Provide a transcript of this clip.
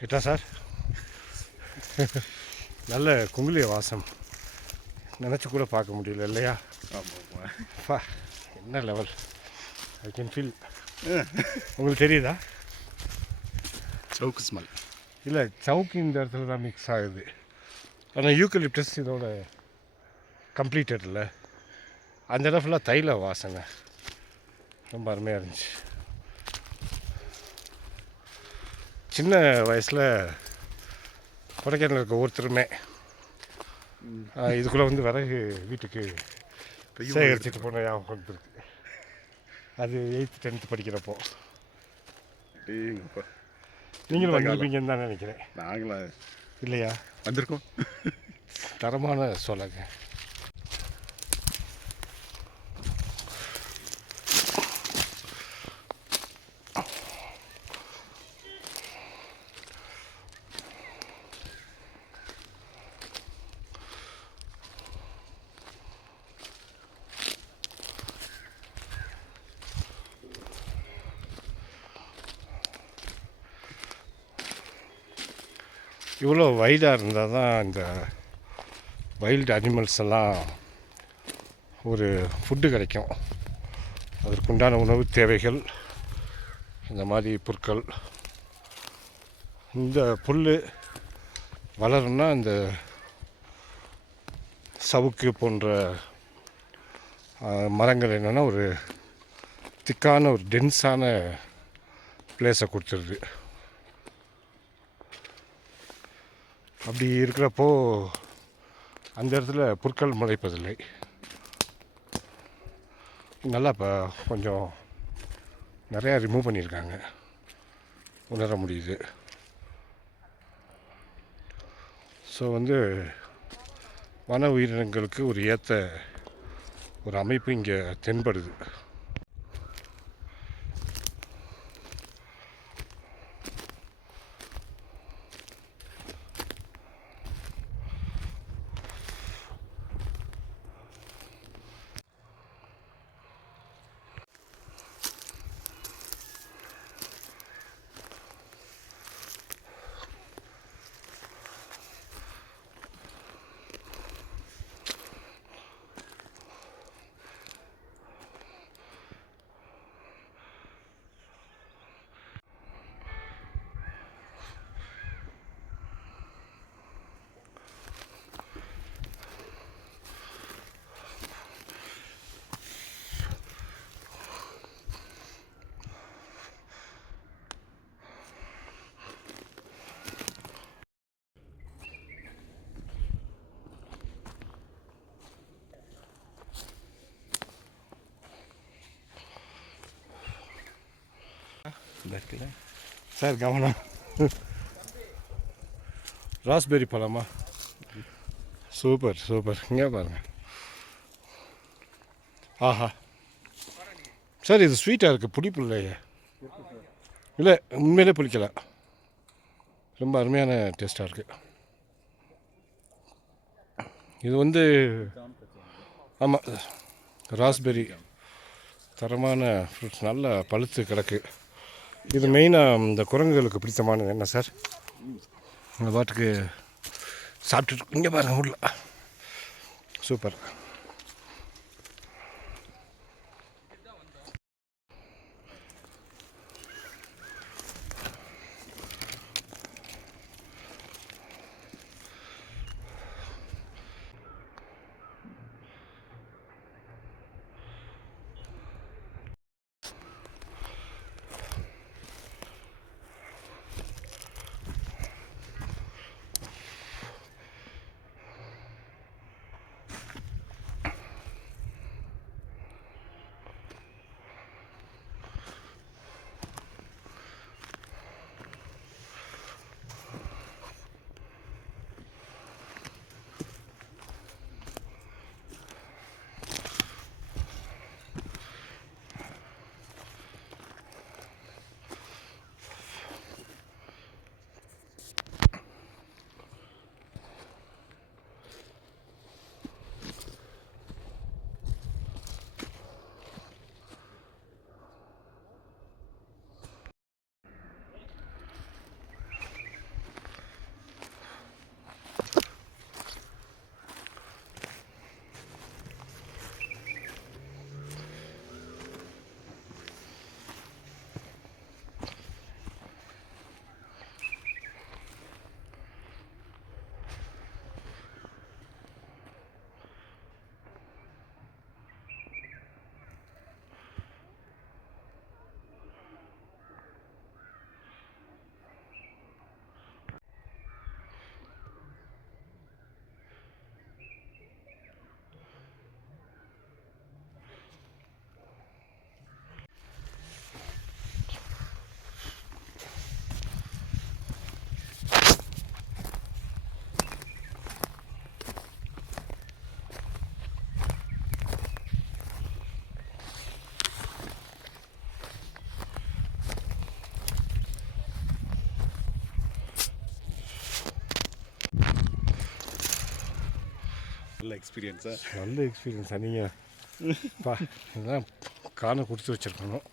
கிட்டா sir. நல்ல குங்குலிய வாசம். நினச்சி கூட பார்க்க முடியல இல்லையா? ஆமாம் ஃபா என்ன லெவல் ஐ கேன் ஃபீல் உங்களுக்கு தெரியுதா? சவுக்கு ஸ்மெல் இல்லை சவுக்கு இந்த இடத்துல தான் மிக்ஸ் ஆகுது. ஆனால் யூக்கலிப்டஸ் இதோட கம்ப்ளீட்டட் இல்லை. அந்த இடம் ஃபுல்லாக தைல வாசனை. ரொம்ப அருமையாக இருந்துச்சு. சின்ன வயசில் கொடைக்கானல் இருக்க ஒருத்தருமே இதுக்குள்ளே வந்து விறகு வீட்டுக்கு சேகரிச்சுட்டு போன ஞாபகம் வந்துருக்கு அது எயித்து டென்த்து படிக்கிறப்போ. நீங்களும் வந்திருப்பீங்கன்னு தான் நினைக்கிறேன். நாங்களா? இல்லையா? வந்திருக்கோம். தரமான சோளங்க இவ்வளோ வைடாக இருந்தால் தான் இந்த வைல்டு அனிமல்ஸ் எல்லாம் ஒரு ஃபுட்டு கிடைக்கும். அதற்குண்டான உணவு தேவைகள் இந்த மாதிரி புற்கள். இந்த புல் வளரும்னா இந்த சவுக்கு போன்ற மரங்கள் என்னென்னா ஒரு திக்கான ஒரு டென்ஸான பிளேஸை கொடுத்துருது. அப்படி இருக்கிறப்போ அந்த இடத்துல புற்கள் முளைப்பதில்லை. நல்லா இப்போ கொஞ்சம் நிறையா ரிமூவ் பண்ணியிருக்காங்க. உணர முடியுது. ஸோ வந்து வன உயிரினங்களுக்கு ஒரு ஏற்ற ஒரு அமைப்பு இங்கே தென்படுது. இந்த இருக்குல்ல? சார் கவனம். ராஸ்பெரி பழமா? Super super. இங்கே பாருங்க. ஆஹா. சார் இது ஸ்வீட்டாக இருக்குது புளிப்பு இல்லையே இல்லை உண்மையிலே புளிக்கல. ரொம்ப அருமையான டேஸ்ட்டாக இருக்குது இது வந்து ஆமாம் ராஸ்பெரி தரமான ஃப்ரூட்ஸ் நல்லா பழுத்து கிடக்கு. இது மெயினாக இந்த குரங்குகளுக்கு பிடித்தமானது என்ன சார்? இந்த பாட்டுக்கு சாப்பிட்டுட்டு இங்கே பாருங்க உள்ள சூப்பர். நல்ல எக்ஸ்பீரியன்ஸா நல்ல எக்ஸ்பீரியன்ஸாக நீங்கள் பா இதெல்லாம் காண கொடுத்து வச்சுருக்கணும்.